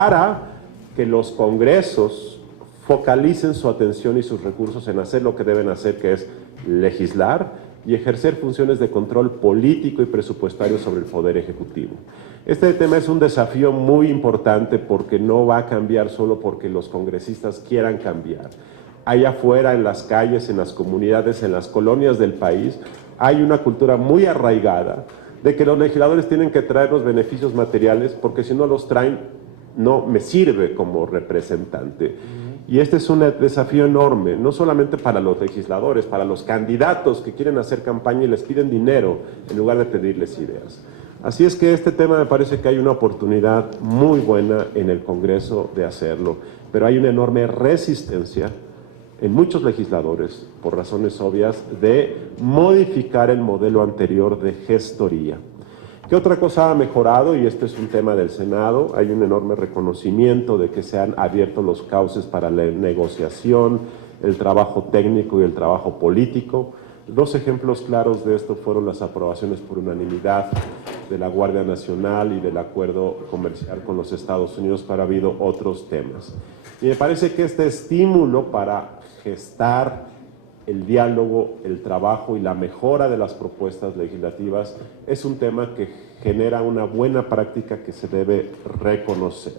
para que los congresos focalicen su atención y sus recursos en hacer lo que deben hacer, que es legislar y ejercer funciones de control político y presupuestario sobre el Poder Ejecutivo. Este tema es un desafío muy importante porque no va a cambiar solo porque los congresistas quieran cambiar. Allá afuera, en las calles, en las comunidades, en las colonias del país, hay una cultura muy arraigada de que los legisladores tienen que traer los beneficios materiales porque si no los traen, no me sirve como representante. Y este es un desafío enorme, no solamente para los legisladores, para los candidatos que quieren hacer campaña y les piden dinero en lugar de pedirles ideas. Así es que este tema me parece que hay una oportunidad muy buena en el Congreso de hacerlo, pero hay una enorme resistencia en muchos legisladores, por razones obvias, de modificar el modelo anterior de gestoría. ¿Qué otra cosa ha mejorado? Y este es un tema del Senado. Hay un enorme reconocimiento de que se han abierto los cauces para la negociación, el trabajo técnico y el trabajo político. Dos ejemplos claros de esto fueron las aprobaciones por unanimidad de la Guardia Nacional y del acuerdo comercial con los Estados Unidos, pero ha habido otros temas. Y me parece que este estímulo para gestar el diálogo, el trabajo y la mejora de las propuestas legislativas es un tema que genera una buena práctica que se debe reconocer.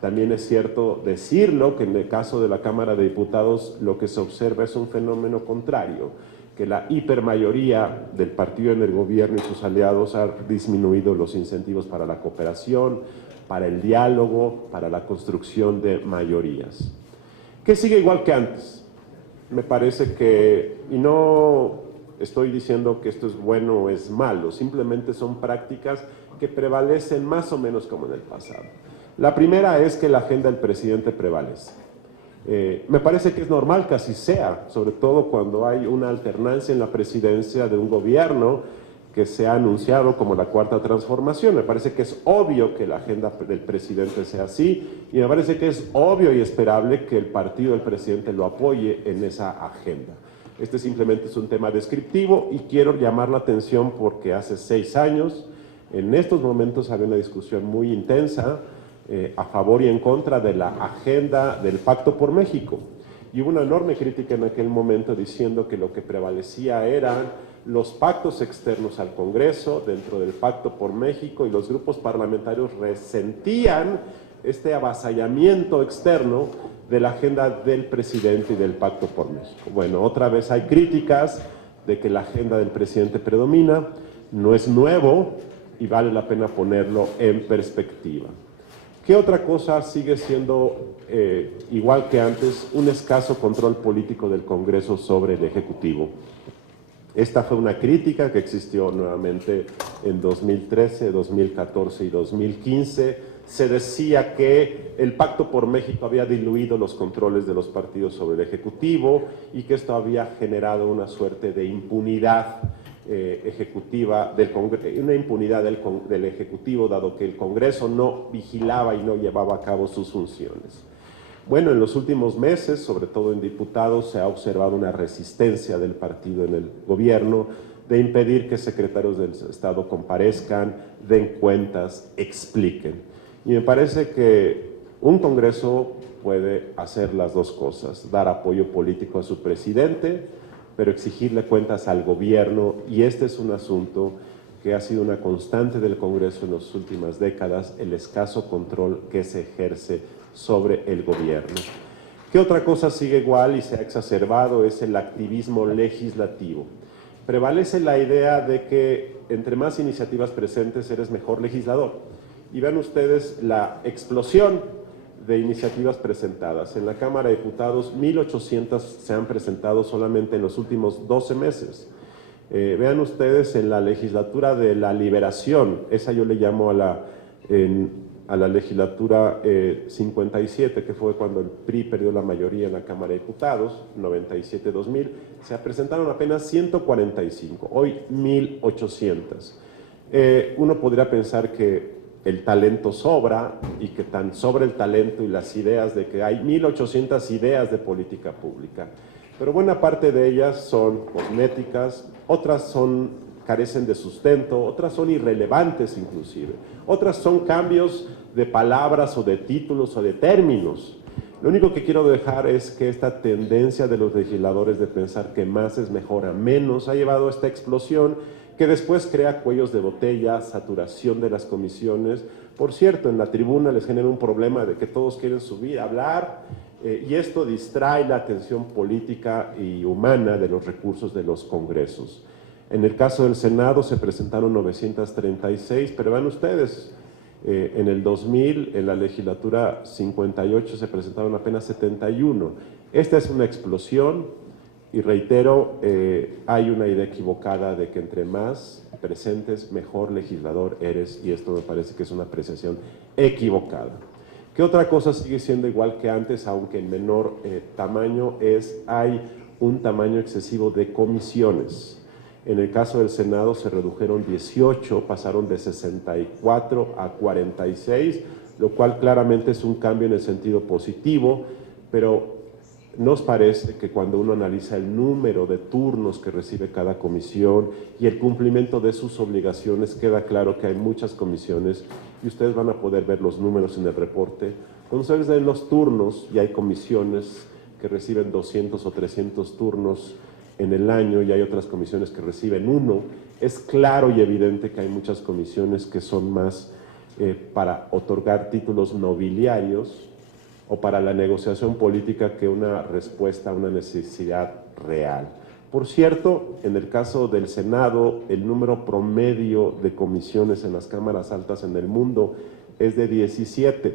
También es cierto decirlo que en el caso de la Cámara de Diputados lo que se observa es un fenómeno contrario, que la hipermayoría del partido en el gobierno y sus aliados ha disminuido los incentivos para la cooperación, para el diálogo, para la construcción de mayorías. ¿Qué sigue igual que antes? Me parece que, y no estoy diciendo que esto es bueno o es malo, simplemente son prácticas que prevalecen más o menos como en el pasado. La primera es que la agenda del presidente prevalece. Me parece que es normal que así sea, sobre todo cuando hay una alternancia en la presidencia de un gobierno que se ha anunciado como la Cuarta Transformación. Me parece que es obvio que la agenda del presidente sea así y me parece que es obvio y esperable que el partido del presidente lo apoye en esa agenda. Este simplemente es un tema descriptivo y quiero llamar la atención porque hace 6 años, en estos momentos había una discusión muy intensa a favor y en contra de la agenda del Pacto por México. Y hubo una enorme crítica en aquel momento diciendo que lo que prevalecía eran los pactos externos al Congreso dentro del Pacto por México y los grupos parlamentarios resentían este avasallamiento externo de la agenda del presidente y del Pacto por México. Bueno, otra vez hay críticas de que la agenda del presidente predomina, no es nuevo y vale la pena ponerlo en perspectiva. ¿Qué otra cosa sigue siendo igual que antes? Un escaso control político del Congreso sobre el Ejecutivo. Esta fue una crítica que existió nuevamente en 2013, 2014 y 2015. Se decía que el Pacto por México había diluido los controles de los partidos sobre el Ejecutivo y que esto había generado una suerte de impunidad ejecutiva, una impunidad del Ejecutivo, dado que el Congreso no vigilaba y no llevaba a cabo sus funciones. Bueno, en los últimos meses, sobre todo en diputados, se ha observado una resistencia del partido en el gobierno de impedir que secretarios del Estado comparezcan, den cuentas, expliquen. Y me parece que un Congreso puede hacer las dos cosas, dar apoyo político a su presidente, pero exigirle cuentas al gobierno, y este es un asunto que ha sido una constante del Congreso en las últimas décadas, el escaso control que se ejerce sobre el gobierno. ¿Qué otra cosa sigue igual y se ha exacerbado? Es el activismo legislativo. Prevalece la idea de que entre más iniciativas presentes eres mejor legislador. Y vean ustedes la explosión de iniciativas presentadas. En la Cámara de Diputados, 1,800 se han presentado solamente en los últimos 12 meses. Vean ustedes en la legislatura de la liberación, esa yo le llamo a la legislatura 57, que fue cuando el PRI perdió la mayoría en la Cámara de Diputados, 97-2000, se presentaron apenas 145, hoy 1,800. Uno podría pensar que el talento sobra y que tan sobra el talento y las ideas de que hay 1,800 ideas de política pública, pero buena parte de ellas son cosméticas, otras son carecen de sustento, otras son irrelevantes inclusive, otras son cambios de palabras o de títulos o de términos. Lo único que quiero dejar es que esta tendencia de los legisladores de pensar que más es mejor a menos ha llevado a esta explosión que después crea cuellos de botella, saturación de las comisiones. Por cierto, en la tribuna les genera un problema de que todos quieren subir, hablar, y esto distrae la atención política y humana de los recursos de los congresos. En el caso del Senado se presentaron 936, pero vean ustedes, en el 2000, en la legislatura 58, se presentaron apenas 71. Esta es una explosión y reitero, hay una idea equivocada de que entre más presentes, mejor legislador eres, y esto me parece que es una apreciación equivocada. ¿Qué otra cosa sigue siendo igual que antes, aunque en menor tamaño? Hay un tamaño excesivo de comisiones. En el caso del Senado se redujeron 18, pasaron de 64 a 46, lo cual claramente es un cambio en el sentido positivo, pero nos parece que cuando uno analiza el número de turnos que recibe cada comisión y el cumplimiento de sus obligaciones, queda claro que hay muchas comisiones, y ustedes van a poder ver los números en el reporte. Cuando ustedes ven los turnos, y hay comisiones que reciben 200 o 300 turnos en el año, y hay otras comisiones que reciben 1, es claro y evidente que hay muchas comisiones que son más para otorgar títulos nobiliarios o para la negociación política que una respuesta a una necesidad real. Por cierto, en el caso del Senado, el número promedio de comisiones en las cámaras altas en el mundo es de 17,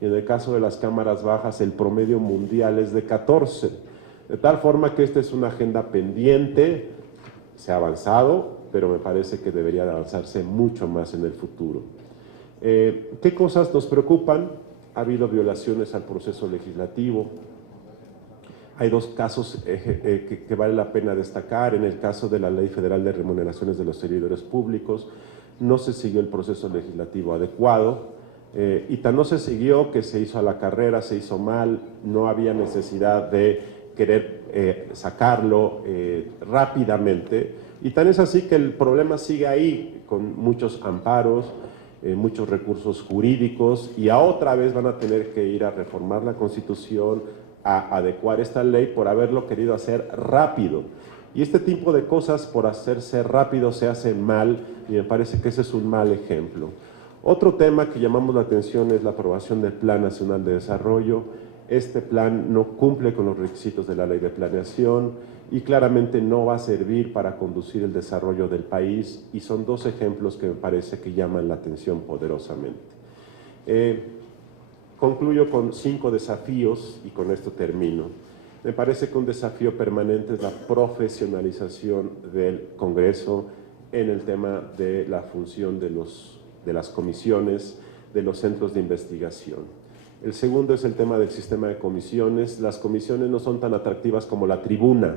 y en el caso de las cámaras bajas el promedio mundial es de 14. De tal forma que esta es una agenda pendiente, se ha avanzado, pero me parece que debería de avanzarse mucho más en el futuro. ¿Qué cosas nos preocupan? Ha habido violaciones al proceso legislativo. Hay dos casos que vale la pena destacar. En el caso de la Ley Federal de Remuneraciones de los Servidores Públicos, no se siguió el proceso legislativo adecuado, y tan no se siguió que se hizo a la carrera, se hizo mal, no había necesidad de querer sacarlo rápidamente, y tan es así que el problema sigue ahí, con muchos amparos, muchos recursos jurídicos, y otra vez van a tener que ir a reformar la Constitución, a adecuar esta ley por haberlo querido hacer rápido. Y este tipo de cosas por hacerse rápido se hacen mal, y me parece que ese es un mal ejemplo. Otro tema que llamamos la atención es la aprobación del Plan Nacional de Desarrollo. Este plan no cumple con los requisitos de la Ley de Planeación y claramente no va a servir para conducir el desarrollo del país, y son dos ejemplos que me parece que llaman la atención poderosamente. Concluyo con 5 desafíos y con esto termino. Me parece que un desafío permanente es la profesionalización del Congreso en el tema de la función de las comisiones, de los centros de investigación. El segundo es el tema del sistema de comisiones. Las comisiones no son tan atractivas como la tribuna,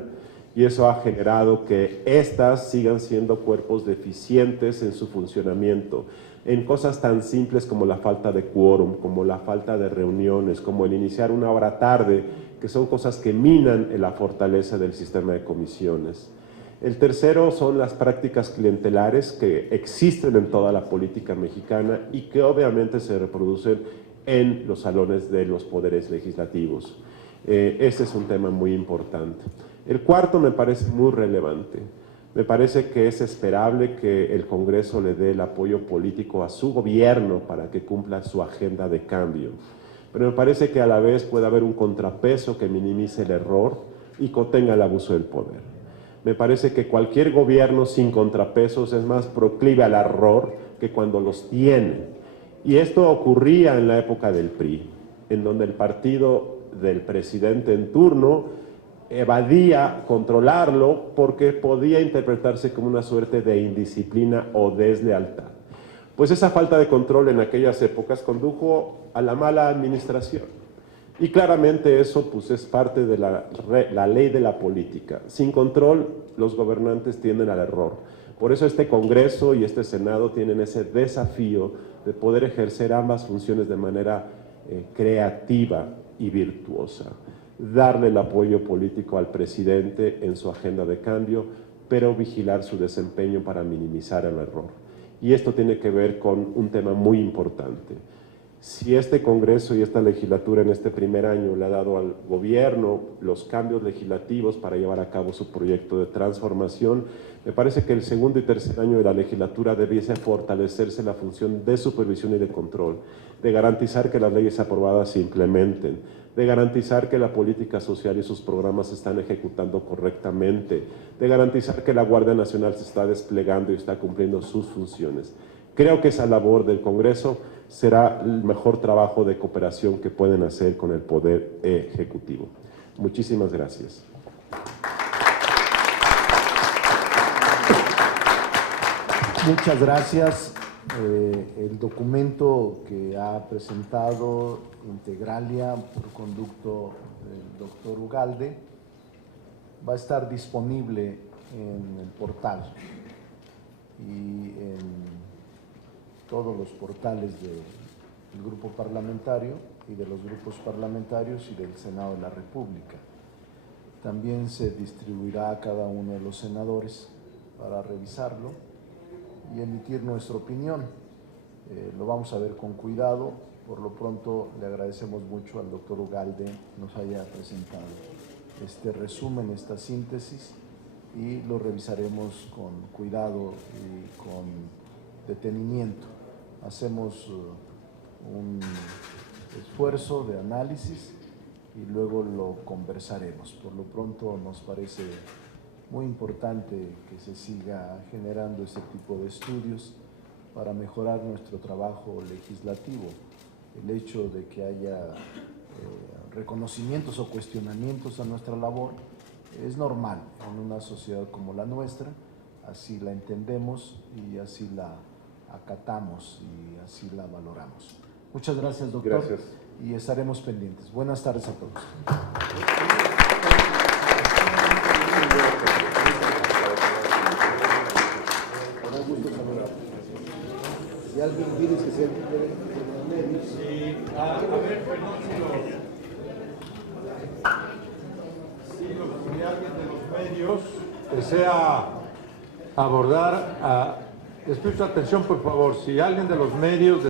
y eso ha generado que éstas sigan siendo cuerpos deficientes en su funcionamiento, en cosas tan simples como la falta de quórum, como la falta de reuniones, como el iniciar una hora tarde, que son cosas que minan en la fortaleza del sistema de comisiones. El tercero son las prácticas clientelares que existen en toda la política mexicana y que obviamente se reproducen en los salones de los poderes legislativos. Ese es un tema muy importante. El cuarto me parece muy relevante. Me parece que es esperable que el Congreso le dé el apoyo político a su gobierno para que cumpla su agenda de cambio. Pero me parece que a la vez puede haber un contrapeso que minimice el error y contenga el abuso del poder. Me parece que cualquier gobierno sin contrapesos es más proclive al error que cuando los tiene. Y esto ocurría en la época del PRI, en donde el partido del presidente en turno evadía controlarlo porque podía interpretarse como una suerte de indisciplina o deslealtad. Pues esa falta de control en aquellas épocas condujo a la mala administración. Y claramente eso pues, es parte de la ley de la política. Sin control, los gobernantes tienden al error. Por eso este Congreso y este Senado tienen ese desafío de poder ejercer ambas funciones de manera creativa y virtuosa. Darle el apoyo político al presidente en su agenda de cambio, pero vigilar su desempeño para minimizar el error. Y esto tiene que ver con un tema muy importante. Si este Congreso y esta legislatura en este primer año le ha dado al gobierno los cambios legislativos para llevar a cabo su proyecto de transformación, me parece que el segundo y tercer año de la legislatura debiese fortalecerse la función de supervisión y de control, de garantizar que las leyes aprobadas se implementen, de garantizar que la política social y sus programas se están ejecutando correctamente, de garantizar que la Guardia Nacional se está desplegando y está cumpliendo sus funciones. Creo que esa labor del Congreso será el mejor trabajo de cooperación que pueden hacer con el Poder Ejecutivo. Muchísimas gracias. Muchas gracias. El documento que ha presentado Integralia por conducto del doctor Ugalde va a estar disponible en el portal y en todos los portales del grupo parlamentario y de los grupos parlamentarios y del Senado de la República. También se distribuirá a cada uno de los senadores para revisarlo y emitir nuestra opinión. Lo vamos a ver con cuidado. Por lo pronto le agradecemos mucho al doctor Ugalde que nos haya presentado este resumen, esta síntesis, y lo revisaremos con cuidado y con detenimiento. Hacemos un esfuerzo de análisis y luego lo conversaremos. Por lo pronto nos parece muy importante que se siga generando este tipo de estudios para mejorar nuestro trabajo legislativo. El hecho de que haya reconocimientos o cuestionamientos a nuestra labor es normal en una sociedad como la nuestra, así la entendemos y así la acatamos y así la valoramos. Muchas gracias, doctor. Gracias. Y estaremos pendientes. Buenas tardes a todos. Si alguien quiere que sea sí, a ver, perdón, si alguien de los medios desea abordar, les pido su atención, por favor, si alguien de los medios